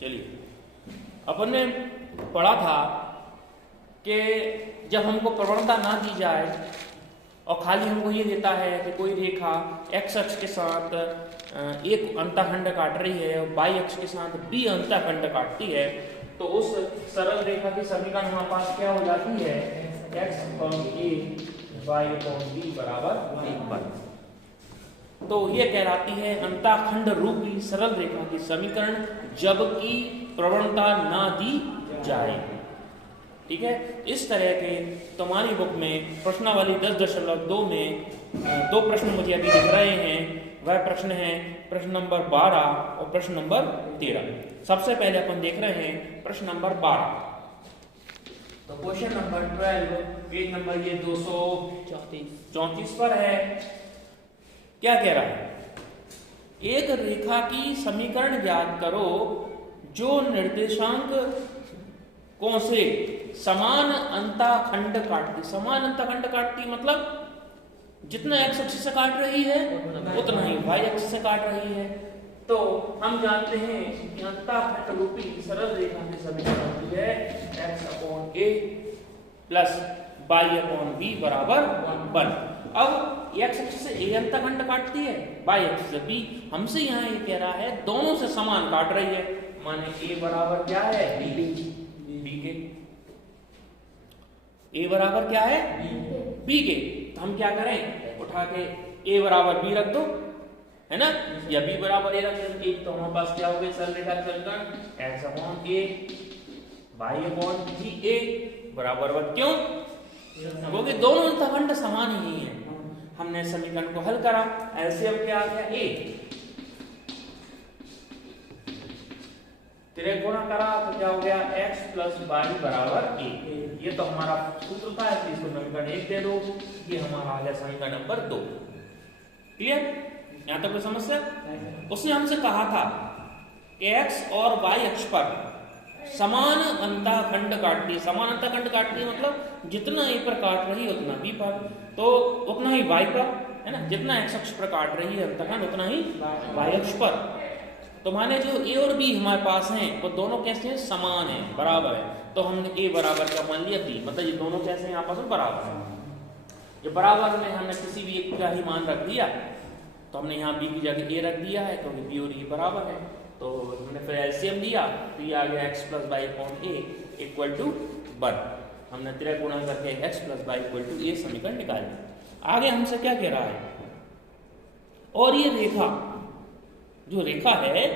चलिए, अपन ने पढ़ा था कि जब हमको प्रवणता ना दी जाए और खाली हमको ये देता है कि कोई रेखा x अक्ष के साथ एक अंतःखंड काट रही है और y अक्ष के साथ b अंतःखंड काटती है, तो उस सरल रेखा की समीकरण हमारे पास क्या हो जाती है, x upon a y upon b बराबर 1। तो ये कहलाती है अंतःखंड रूपी सरल रेखा की समीकरण जबकि प्रवणता ना दी जाए। ठीक है, इस तरह के तुम्हारी बुक में प्रश्नावली 10.2 में दो प्रश्न मुझे अभी दिख रहे हैं। वह प्रश्न है प्रश्न नंबर 12 और प्रश्न नंबर 13। सबसे पहले अपन देख रहे हैं प्रश्न नंबर 12। तो क्वेश्चन नंबर 12 पेज नंबर ये 234 पर है। क्या कह रहा है, एक रेखा की समीकरण ज्ञात करो जो निर्देशांक कों से समान अंतःखंड काटती। समान अंतःखंड काटती मतलब जितना x अक्ष से काट रही है उतना ही y अक्ष से काट रही है। तो हम जानते हैं कि अंतःखंड रूपी सरल रेखा की समीकरण होती है x upon a plus y upon b बराबर 1। अब x अक्ष से a अंतःखंड काटती है, y अक्ष से b। हमसे यहाँ ये कह रहा है दोनों से समान काट रही है, माने a बराबर क्या है, b के। a बराबर क्या है, b के। तो हम क्या करें, उठा के a बराबर b रख दो, है ना, या b बराबर a रख देंगे। तो हमारे पास क्या हो गया सरल रेखा का समीकरण, x upon a y upon b a बराबर 1। क्यों, क्योंकि दोनों अंतःखंड समान ही है। हमने समीकरण को हल करा, एलसीएम क्या आ गया, a तिरक गुणा करा तो क्या हो गया, x प्लस y बराबर a। ये तो हमारा सूत्र था, इसको समीकरण 1 दे दो, ये हमारा आ गया समीकरण नंबर 2। क्लियर, यहां तक कोई समस्या? उसने हमसे कहा था कि x और y अक्ष पर समान अंतःखंड काटती। समान अंतःखंड काटती मतलब जितना a पर काट रही है उतना b पर, तो उतना ही y पर, है ना। जितना x अक्ष पर काट रही है अंतःखंड उतना ही y अक्ष पर। तो माने जो a और b हमारे पास हैं वो दोनों कैसे हैं, समान है, बराबर है। तो हमने a बराबर का मान लिया b, मतलब ये दोनों कैसे हैं, आपस में बराबर है। जो बराबर में हमने किसी भी एक का ही मान रख दिया, तो हमने यहाँ b की जगह a रख दिया है, क्योंकि b और a बराबर है। तो हमने फिर एलसीएम लिया, तो ये आ गया x plus y upon a equal to 1। हमने तिरक गुणा करके x plus y equal to a समीकरण निकाल लिया। आगे हमसे क्या कह रहा है, और ये रेखा, जो रेखा है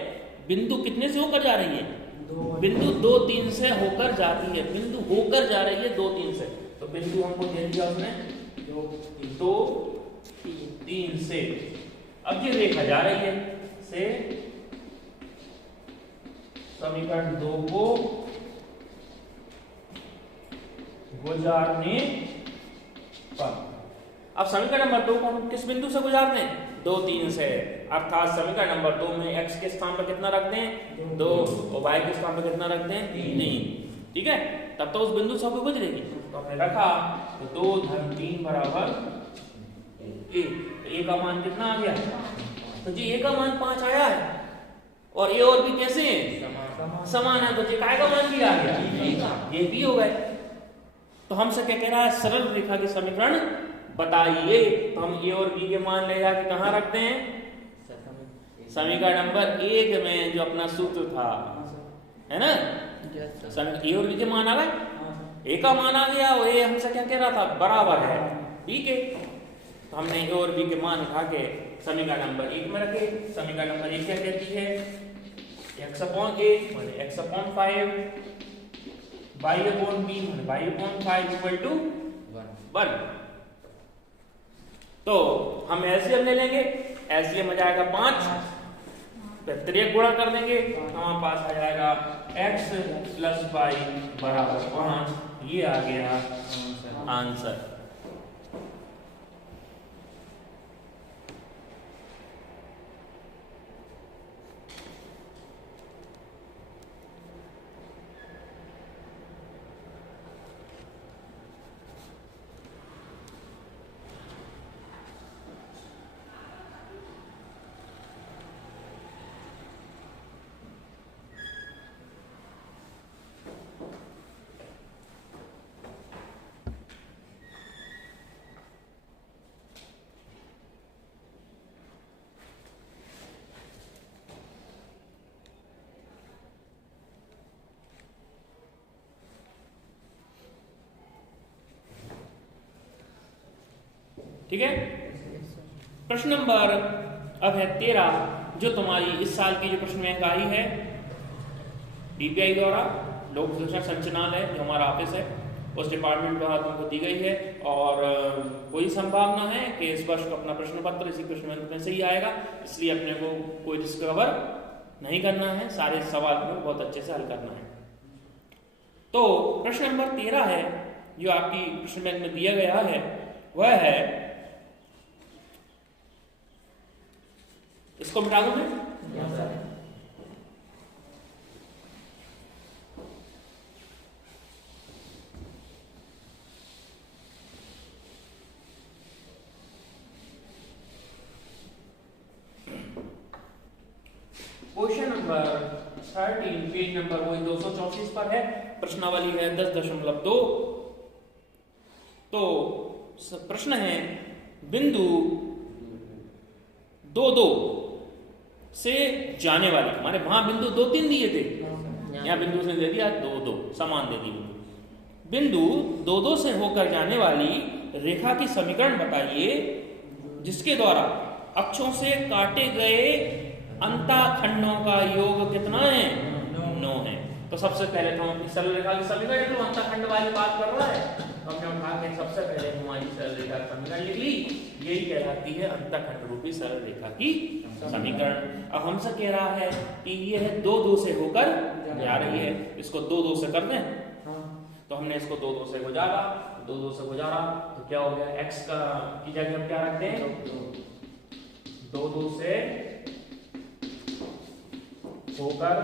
बिंदु कितने से होकर जा रही है, बिंदु 2, 3 से होकर जाती है। बिंदु होकर जा रही है 2, 3 से। तो बिंदु हमको दे दिया उसने 2, 3 से। अब ये रेखा जा रही है से समीकरण 2 को गुजारने पर। अब समीकरण नंबर 2 को हम किस बिंदु से गुजारते हैं, 2, 3 से। अर्थात समीकरण नंबर 2 में x के स्थान पर कितना रखते हैं, 2, और y के स्थान पर कितना रखते हैं, 3। ठीक है, तब तो उस बिंदु से होकर गुजरेगी। तो हमने रखा तो 2 धन 3 बराबर a। a का मान कितना आ गया, तो जी a का मान 5 आया है, और a और b कैसे हैं, समान है। तो जी काय का मान भी आ गया, ये b हो गए। तो हमसे क्या कह रहा है, सरल रेखा की समीकरण बताइए। तो हम a और b के मान ले जाके कहाँ रखते हैं, समीकरण नंबर 1 में जो अपना सूत्र था, है ना। a और b के मान आ गए, a का मान आ गया, और a हमसे क्या कह रहा था, बराबर है b के। तो हमने a और b के मान उठा के समीकरण नंबर 1 में रखे। समीकरण नंबर 1 क्या कहती है, x अपॉन a माने x upon 5 y upon b माने y अपॉन 5 इक्वल टू 1। तो हम एलसीएम ले लेंगे, एलसीएम आ जाएगा 5, फिर त्रिक गुणा कर देंगे, हमारे पास आ जाएगा x प्लस वाई बराबर 5। ये आ गया आंसर। ठीक है। प्रश्न नंबर अब है 13, जो तुम्हारी इस साल की जो प्रश्न बैंक आई है डीपीआई द्वारा, लोक शिक्षा संचालनालय जो हमारा ऑफिस है उस डिपार्टमेंट द्वारा तुमको दी गई है, और कोई संभावना है कि इस वर्ष का अपना प्रश्न पत्र इसी प्रश्न बैंक में से ही आएगा, इसलिए अपने को कोई डिस्कवर नहीं करना है, सारे सवाल को बहुत अच्छे से हल करना है। तो प्रश्न नंबर 13 है जो आपकी प्रश्न बैंक में दिया गया है, वह है, इसको मिटा दूं मैं? क्वेश्चन नंबर 13 पेज नंबर वही 234 पर है, प्रश्नावली है 10.2। तो प्रश्न है बिंदु 2-2 से जाने वाली, हमारे वहां बिंदु 2-3 दिए थे, यहाँ बिंदु से दे दिया 2-2 समान दे दी। बिंदु 2-2 से होकर जाने वाली रेखा की समीकरण बताइए जिसके द्वारा अक्षों से काटे गए अंतःखंडों का योग कितना है? 9 है। तो सबसे पहले तो हम अपनी सरल रेखा की समीकरण, तो अंतःखंड वाली बात कर रहा है, तो हमने उठा के सबसे पहले हमारी सरल रेखा की समीकरण लिख ली, यही कहलाती है अंतःखंड रूपी सरल रेखा की समीकरण। अब हमसे कह रहा है कि ये है 2-2 से होकर जा रही है, इसको 2-2 से कर दें, तो हमने इसको 2-2 से गुजारा, 2-2 से गुजारा तो क्या हो गया, x का की जगह हम क्या रखते हैं 2-2 से होकर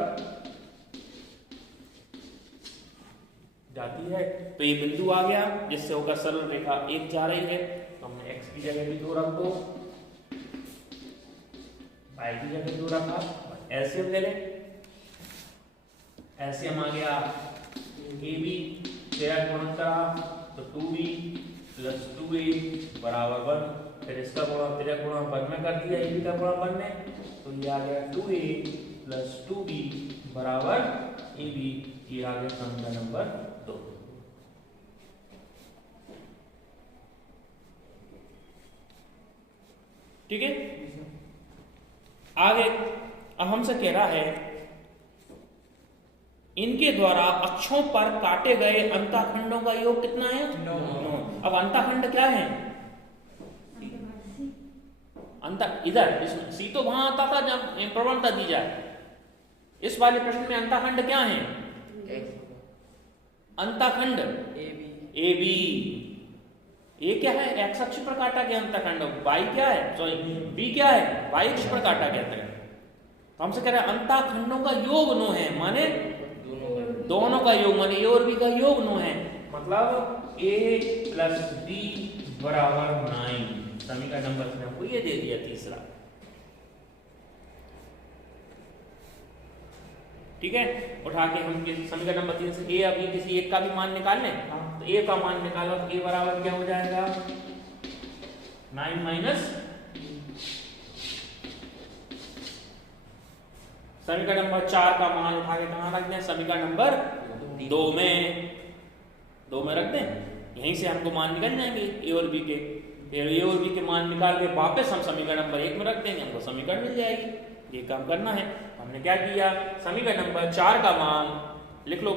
जाती है, तो ये बिंदु आ गया जिससे होकर सरल रेखा 1 जा रही है, तो हमने x की जगह भी 2 रख दो, y की जगह 2 रखा, एलसीएम ले ले, एलसीएम आ गया AB 13 गुणा करा तो 2B + 2A = 1, फिर इसका गुणा 13 गुणा 1 में कर दिया, AB का गुणा 1 में, तो ये आ गया 2A + 2B = AB, ये आ गया समीकरण नंबर 2। ठीक है, आगे अब हमसे कह रहा है इनके द्वारा अक्षों पर काटे गए अंतःखंडों का योग कितना है? 9। अब अंतःखंड क्या है? इधर सी तो वहां आता था जब प्रवणता दी जाए, इस वाले प्रश्न में अंतःखंड क्या है? अंतःखंड ए बी, ये क्या है? एक्स अक्ष पर काटा गया अंतःखंड, वाई क्या है, सॉरी बी क्या है, वाई अक्ष पर काटा गया अंतःखंड। तो हमसे कह रहे हैं अंतःखंडों का योग 9 है, माने दोनों का योग, माने ए और बी का योग 9 है, मतलब a + b = 9। समीकरण नंबर से हमको ये दे दिया तीसरा। ठीक है, उठा के हम समीकरण नंबर 3 से a या b किसी एक का भी मान निकाल लें, तो a का मान निकालो तो a बराबर क्या हो जाएगा 9 समीकरण नंबर 4 का मान उठा के कहां रख दें? समीकरण नंबर 2 में रख दें, यहीं से हमको मान निकल जाएंगे ए और बी के, फिर ए और बी के मान निकाल के वापस हम समीकरण नंबर 1 में रख देंगे, हमको समीकरण मिल जाएगी। ये काम करना है। हमने क्या किया, समीकरण नंबर 4 का मान लिख लो,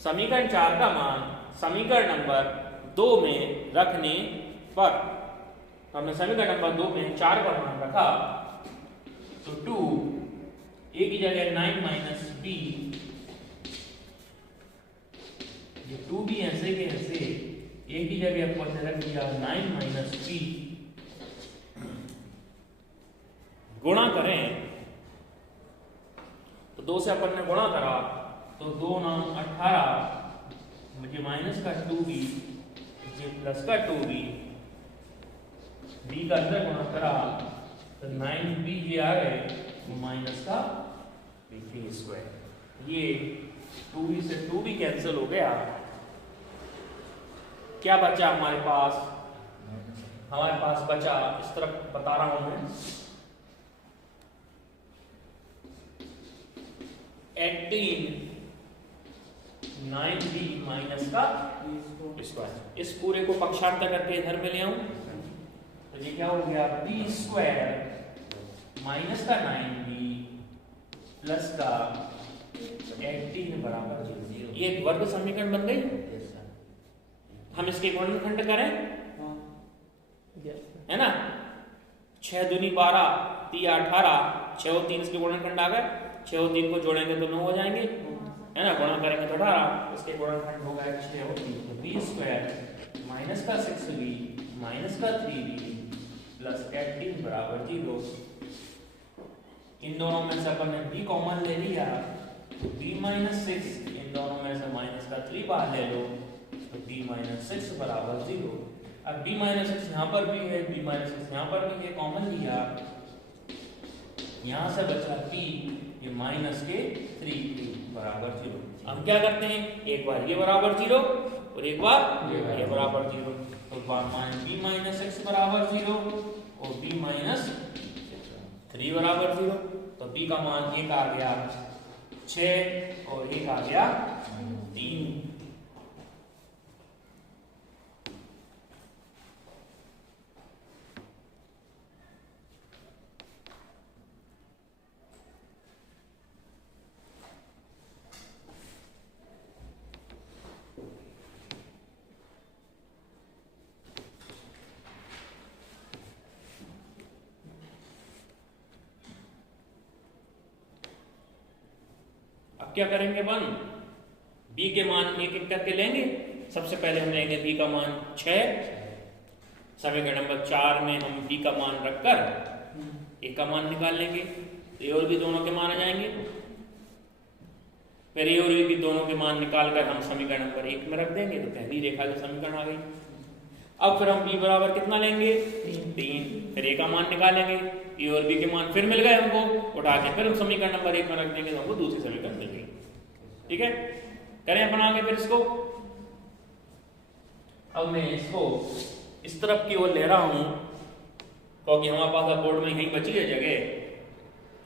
समीकरण 4 का मान समीकरण नंबर 2 में रखने पर हमने समीकरण नंबर 2 में 4 का मान रखा, तो 2 a की जगह 9 - b, ये 2b ऐसे के ऐसे a की जगह अपन ने रख दिया 9 - b, गुणा करें तो 2 से अपन ने गुणा करा तो 2 × 9 = 18, मुझे माइनस का 2b ये प्लस का 2b, b का अंदर गुणा करा तो 9b ये आ गए माइनस का b²। ये 2b से 2b कैंसिल हो गया, क्या बचा हमारे पास? हमारे पास बचा, इस तरफ बता रहा हूं मैं, 18 9b माइनस का स्क्वायर। इस पूरे को पक्षांतर करके इधर में ले आऊं तो ये क्या हो गया, बी स्क्वायर माइनस का 9b प्लस का 18 बराबर 0। ये एक वर्ग समीकरण बन गई। हम इसके गुणनखंड करें, है ना, 6 दूनी 12, 3 18, 6 और 3 इसके गुणनखंड आ गए। 6 और 3 को जोड़ेंगे तो 9 हो जाएंगे, है ना, गुणा करेंगे तो 18, इसके गुणनखंड हो गए 6 और 3, तो बी स्क्वायर माइनस का 6b माइनस का 3b प्लस 18 बराबर 0। इन दोनों में से अपन ने b कॉमन ले लिया तो b माइनस 6, इन दोनों में से माइनस का 3 बाहर ले लो तो b माइनस 6 बराबर 0। अब b माइनस 6 यहाँ पर भी है, b माइनस 6 यहाँ पर भी है, कॉमन लिया, यहाँ से बचा p, ये माइनस के 3 बराबर 0। हम क्या करते हैं, एक बार ये बराबर 0 और एक बार ये बराबर 0, तो b माइनस 6 बराबर 0 और b माइनस 3 बराबर 0। तो b का मान 1 आ गया 6 और 1 आ गया 3। क्या करेंगे अपन, b के मान एक एक करके लेंगे। सबसे पहले हम लेंगे b का मान 6, समीकरण नंबर 4 में हम b का मान रखकर a का मान निकाल लेंगे, तो a और b दोनों के मान आ जाएंगे। फिर a और b भी दोनों के मान निकाल कर हम समीकरण नंबर 1 में रख देंगे, तो पहली रेखा की समीकरण आ गई। अब फिर हम b बराबर कितना लेंगे, 3, फिर a का मान निकालेंगे, a और b के मान फिर मिल गए हमको, उठा के फिर हम समीकरण नंबर 1 में रख देंगे तो हमको दूसरी समीकरण मिल गई। ठीक है, करें अपन आगे फिर इसको। अब मैं इसको इस तरफ की ओर ले रहा हूं क्योंकि हमारे पास बोर्ड में यहीं बची है जगह,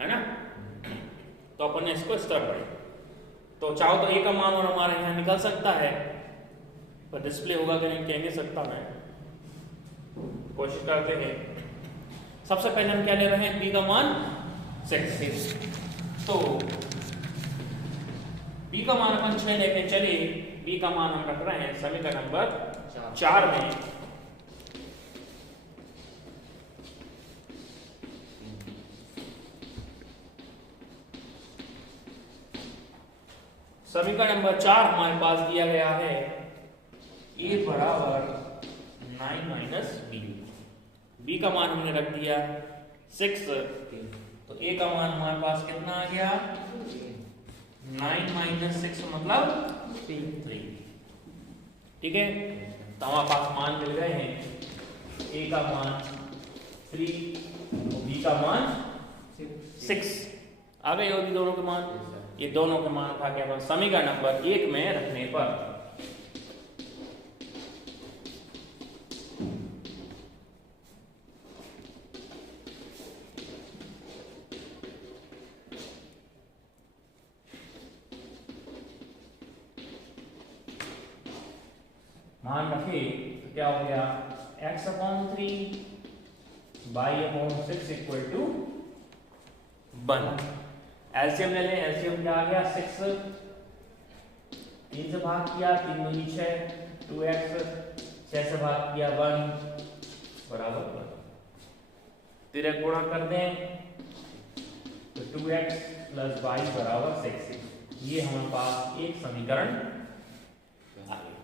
है ना, तो अपन ने इसको इस तरफ पढ़े, तो चाहो तो a का मान और हमारे यहाँ निकल सकता है, पर डिस्प्ले होगा कि नहीं कह नहीं सकता, मैं कोशिश करते हैं। सबसे पहले हम क्या ले रहे हैं, b का मान 6, तो b का मान अपन 6 लेके चले, b का मान हम रख रहे हैं समीकरण नंबर 4 में। समीकरण नंबर 4 हमारे पास दिया गया है a बराबर 9 माइनस b का मान हमने रख दिया 6, तो a का मान हमारे पास कितना आ गया, 9 माइनस 6 मतलब 3। ठीक है, तो हमारे पास मान मिल गए हैं, a का मान 3 और b का मान 6 आ गए, और भी दोनों के मान, ये दोनों के मान था क्या, समीकरण नंबर 1 में रखने पर मान रखे तो क्या हो गया, x/3 y/6 equal to 1। LCM ले लें, एलसीएम क्या आ गया, 6, 3 से भाग किया 3 दूनी 6, 2x, 6 से भाग किया 1 बराबर 1। तिरक गुणा कर दें तो 2x प्लस y बराबर 6। ये हमारे पास एक समीकरण आ गया।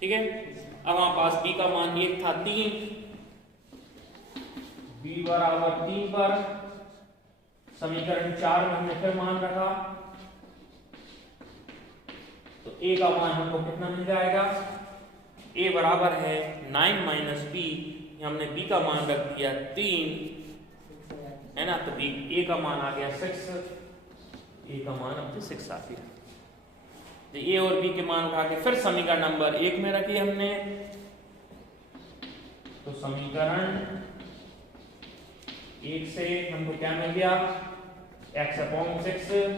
ठीक है, अब हमारे पास b का मान 1 था 3, b बराबर 3 पर समीकरण 4 में हमने फिर मान रखा, तो a का मान हमको कितना मिल जाएगा, a बराबर है 9 माइनस b, हमने b का मान रख दिया 3, है ना, तो a का मान आ गया 6, ए का मान अब 6 आ गया। तो ए और बी के मान उठा के फिर समीकरण नंबर 1 में रखी हमने, तो समीकरण 1 से हमको क्या मिल गया, x/6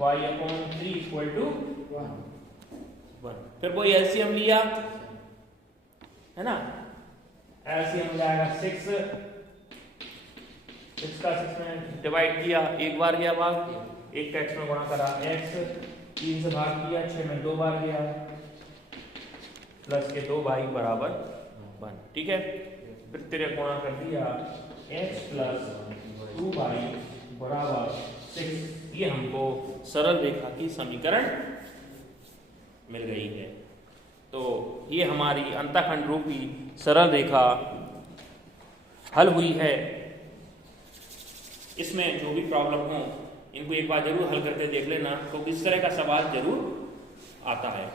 y/3 इक्वल टू 1। फिर वही एलसीएम लिया है ना, एलसीएम जाएगा 6 का 6 में डिवाइड किया, एक बार गया भाग, एक का x में गुणा करा, x 3 से भाग किया, 6 में 2 बार गया, प्लस के 2y बराबर 1। ठीक है, फिर तेरे गुणा कर दिया, x प्लस 2y बराबर 6। ये हमको सरल रेखा की समीकरण मिल गई है। तो ये हमारी अंतःखंड रूपी सरल रेखा हल हुई है। इसमें जो भी प्रॉब्लम हो इनको एक बार जरूर हल करके देख लेना, क्योंकि इस तरह का सवाल जरूर आता है।